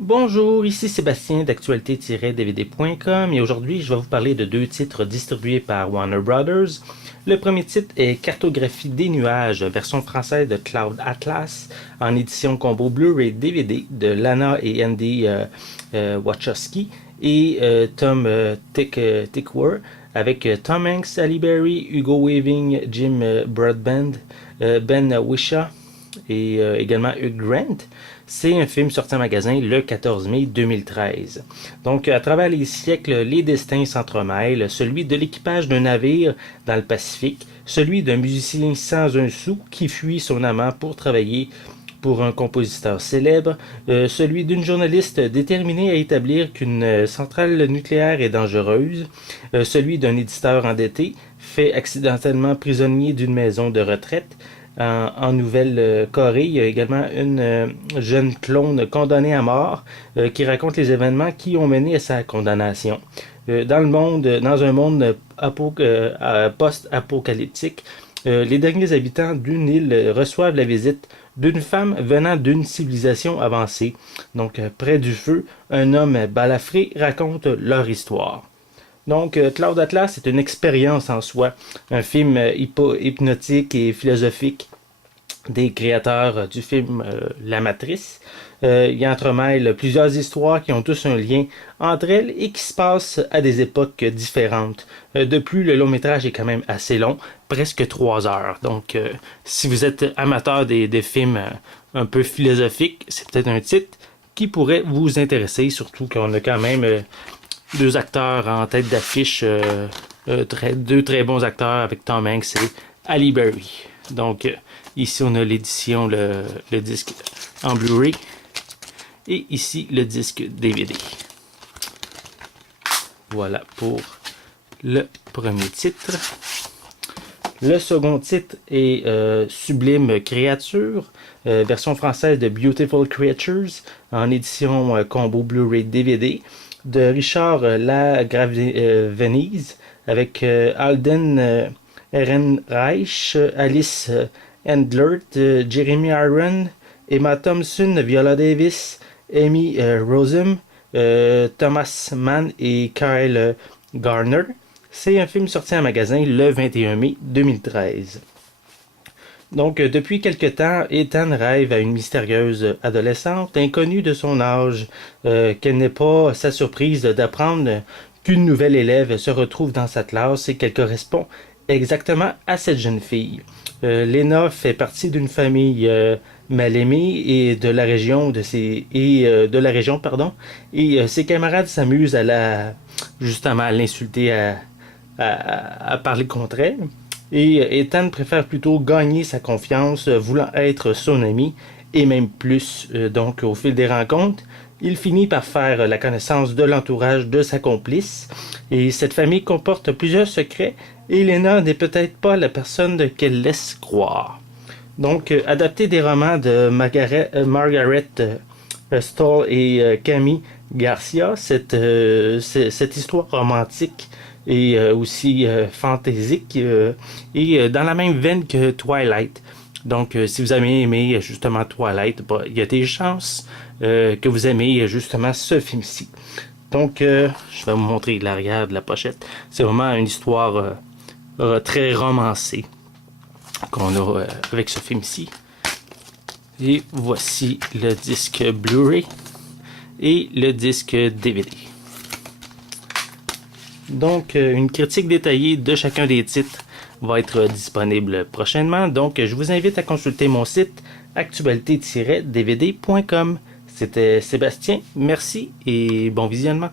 Bonjour, ici Sébastien d'actualité-dvd.com et aujourd'hui je vais vous parler de deux titres distribués par Warner Brothers. Le premier titre est Cartographie des nuages, version française de Cloud Atlas, en édition combo Blu-ray DVD de Lana et Andy Wachowski et Tom Tykwer, avec Tom Hanks, Halle Berry, Hugo Weaving, Jim Broadbent, Ben Whishaw et également Hugh Grant. C'est un film sorti en magasin le 14 mai 2013. Donc, à travers les siècles, les destins s'entremêlent, celui de l'équipage d'un navire dans le Pacifique, celui d'un musicien sans un sou qui fuit son amant pour travailler pour un compositeur célèbre, celui d'une journaliste déterminée à établir qu'une centrale nucléaire est dangereuse, celui d'un éditeur endetté, fait accidentellement prisonnier d'une maison de retraite. En Nouvelle-Corée, il y a également une jeune clone condamnée à mort qui raconte les événements qui ont mené à sa condamnation. Dans un monde post-apocalyptique, les derniers habitants d'une île reçoivent la visite d'une femme venant d'une civilisation avancée. Donc, près du feu, un homme balafré raconte leur histoire. Donc, Cloud Atlas est une expérience en soi, un film hypnotique et philosophique des créateurs du film La Matrice. Il entremêle plusieurs histoires qui ont tous un lien entre elles et qui se passent à des époques différentes. De plus, le long métrage est quand même assez long, presque 3 heures. Donc, si vous êtes amateur des films un peu philosophiques, c'est peut-être un titre qui pourrait vous intéresser, surtout qu'on a quand même deux acteurs en tête d'affiche, deux très bons acteurs avec Tom Hanks et Halle Berry. Donc, ici on a l'édition, le disque en Blu-ray, et ici le disque DVD. Voilà pour le premier titre. Le second titre est Sublime Créature, version française de Beautiful Creatures, en édition combo Blu-ray DVD, de Richard Lagravenise, avec Alden Ehrenreich, Alice Endlert, Jeremy Iron, Emma Thompson, Viola Davis, Amy Rossum, Thomas Mann et Kyle Garner. C'est un film sorti en magasin le 21 mai 2013. Donc, depuis quelque temps, Ethan rêve à une mystérieuse adolescente inconnue de son âge. Quelle n'est pas sa surprise d'apprendre qu'une nouvelle élève se retrouve dans sa classe et qu'elle correspond exactement à cette jeune fille. Lena fait partie d'une famille mal aimée et de la région et ses camarades s'amusent justement à l'insulter, à parler contre elle. Et Ethan préfère plutôt gagner sa confiance, voulant être son ami, et même plus. Donc, au fil des rencontres, il finit par faire la connaissance de l'entourage de sa complice. Et cette famille comporte plusieurs secrets, et Lena n'est peut-être pas la personne qu'elle laisse croire. Donc, adapté des romans de Margaret Stoll et Camille Garcia, cette histoire romantique et aussi fantaisique et dans la même veine que Twilight. Donc, si vous avez aimé justement Twilight, il y a des chances que vous aimez justement ce film-ci. Donc, je vais vous montrer l'arrière de la pochette. C'est vraiment une histoire très romancée qu'on a avec ce film-ci. Et voici le disque Blu-ray et le disque DVD. Donc, une critique détaillée de chacun des titres va être disponible prochainement. Donc, je vous invite à consulter mon site actualité-dvd.com. C'était Sébastien, merci et bon visionnement.